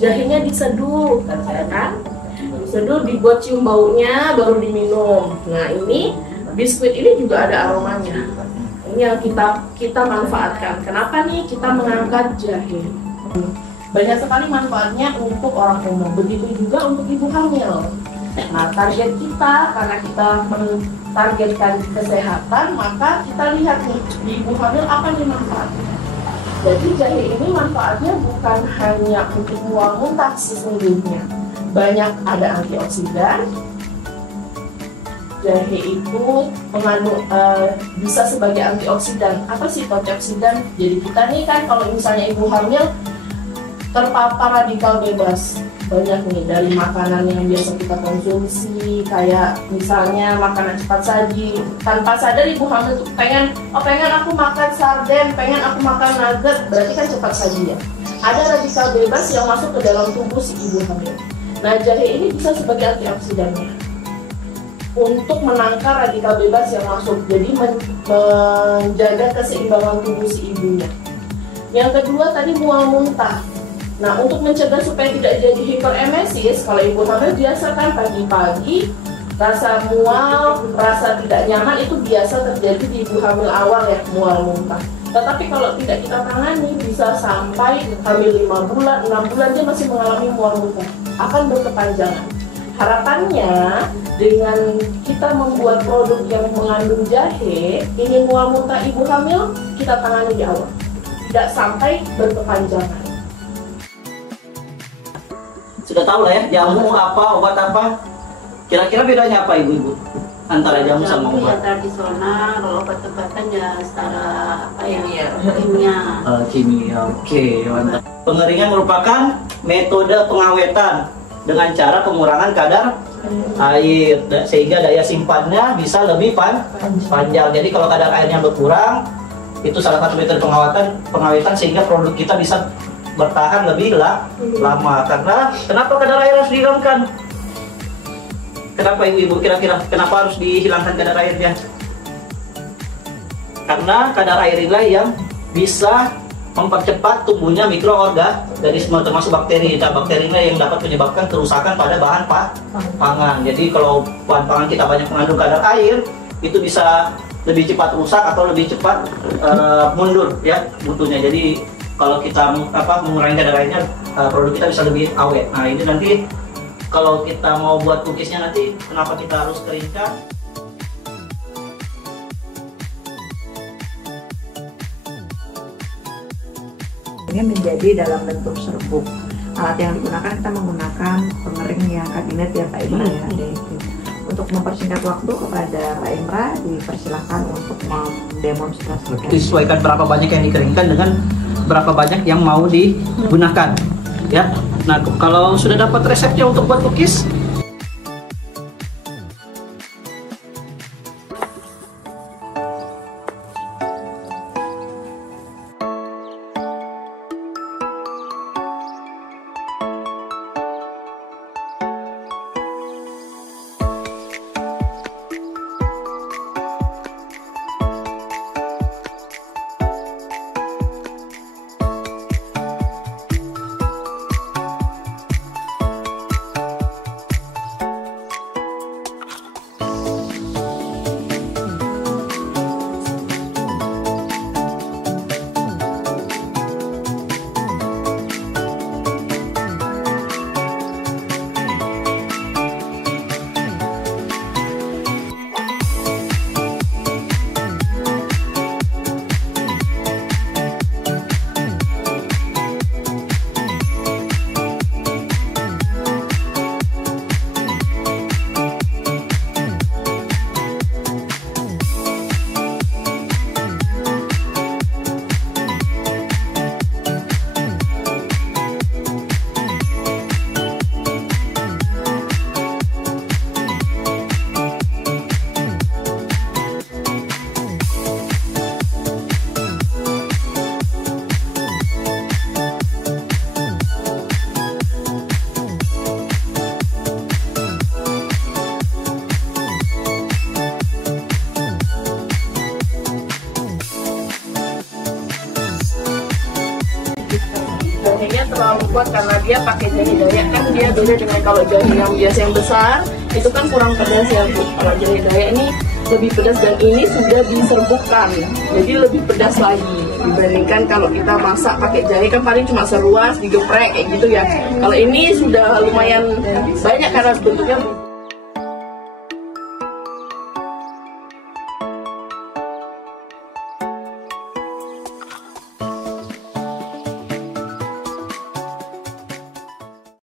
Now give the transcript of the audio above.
jahenya diseduh, kan saya kan? Diseduh, dibuat cium baunya, baru diminum. Nah ini biskuit ini juga ada aromanya. Ini yang kita manfaatkan. Kenapa nih kita mengangkat jahe? Banyak sekali manfaatnya untuk orang umum. Begitu juga untuk ibu hamil. Nah target kita, karena kita mentargetkan kesehatan, maka kita lihat nih di ibu hamil apa nih manfaatnya. Jadi jahe ini manfaatnya bukan hanya untuk mual muntah sesungguhnya. Banyak ada antioksidan. Jahe itu mengandung bisa sebagai antioksidan. Apa sih antioksidan? Jadi kita nih kan kalau misalnya ibu hamil terpapar radikal bebas banyak nih dari makanan yang biasa kita konsumsi, kayak misalnya makanan cepat saji. Tanpa sadar ibu hamil tuh pengen aku makan sarden, pengen aku makan nugget, berarti kan cepat saji ya. Ada radikal bebas yang masuk ke dalam tubuh si ibu hamil. Nah jahe ini bisa sebagai antioksidannya untuk menangkal radikal bebas yang masuk, jadi menjaga keseimbangan tubuh si ibunya. Yang kedua tadi mual muntah. Nah, untuk mencegah supaya tidak jadi hiperemesis, kalau ibu hamil biasa kan pagi-pagi rasa mual, rasa tidak nyaman itu biasa terjadi di ibu hamil awal ya, mual muntah. Tetapi kalau tidak kita tangani, bisa sampai hamil 5 bulan, 6 bulan dia masih mengalami mual muntah, akan berkepanjangan. Harapannya dengan kita membuat produk yang mengandung jahe, ini mual muntah ibu hamil kita tangani di awal, tidak sampai berkepanjangan. Sudah tahu lah ya, jamu apa, obat apa. Kira-kira bedanya apa ibu-ibu antara jamu sama obat? Ya tradisional, kalau obat-obatan ya secara apa ya, kimia. Kimia, oke, mantap. Pengeringan merupakan metode pengawetan dengan cara pengurangan kadar air sehingga daya simpannya bisa lebih panjang. Jadi kalau kadar airnya berkurang, itu salah satu metode pengawetan sehingga produk kita bisa bertahan lebih lama. Karena kenapa kadar air harus dihilangkan? Kenapa ibu-ibu kira-kira kenapa harus dihilangkan kadar airnya? Karena kadar air inilah yang bisa mempercepat tumbuhnya mikroorganisme termasuk bakteri. Nah, bakteri inilah yang dapat menyebabkan kerusakan pada bahan pangan. Jadi kalau bahan pangan kita banyak mengandung kadar air, itu bisa lebih cepat rusak atau lebih cepat mundur ya mutunya. Jadi kalau kita mengurangi kadar airnya, produk kita bisa lebih awet. Nah ini nanti kalau kita mau buat cookiesnya nanti, kenapa kita harus keringkan? Ini menjadi dalam bentuk serbuk. Alat yang digunakan, kita menggunakan pengering yang kabinet ya Pak Imra ya. Untuk mempersingkat waktu kepada Pak Imra, dipersilahkan untuk mendemonstrasikan. Disesuaikan berapa banyak yang dikeringkan dengan berapa banyak yang mau digunakan ya. Nah kalau sudah dapat resepnya untuk buat cookies, kuat karena dia pakai jahe Dayak, kan dia beda dengan kalau jahe yang biasa yang besar itu kan kurang pedas ya Bu. Kalau jahe Dayak ini lebih pedas dan ini sudah diserbukkan, jadi lebih pedas lagi dibandingkan kalau kita masak pakai jahe kan paling cuma seruas digeprek kayak gitu ya. Kalau ini sudah lumayan banyak karena bentuknya